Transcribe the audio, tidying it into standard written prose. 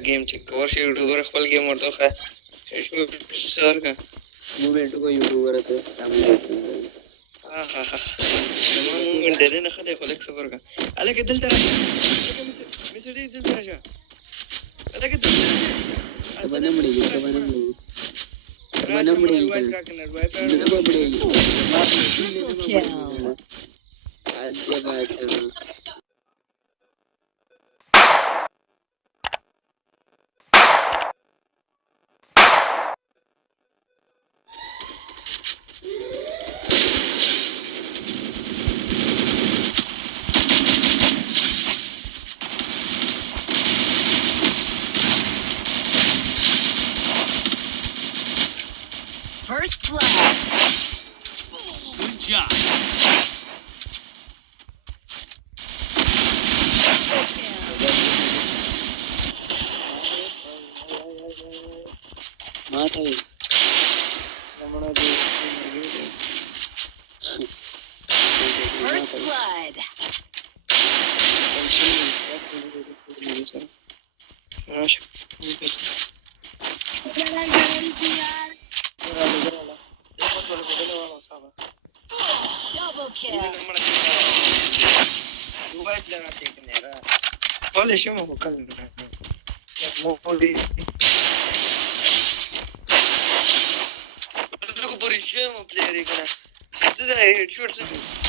Game check कर वर्ष YouTuber खपल game ورته ښه سر کا مومنټ کو یوټیوبر ته تعامل ها ها مومنټ دې نه خدای خو لک صبر کا الکه دلته راشه مسړي دلته راشه الکه دلته باندې مړي باندې مړي وای راکنه وای په نه مړي اځه باسه First blood. Good job. माता First blood. Double kill. Olha, chama o cara. Look por isso, player, cara. Isso daí, short.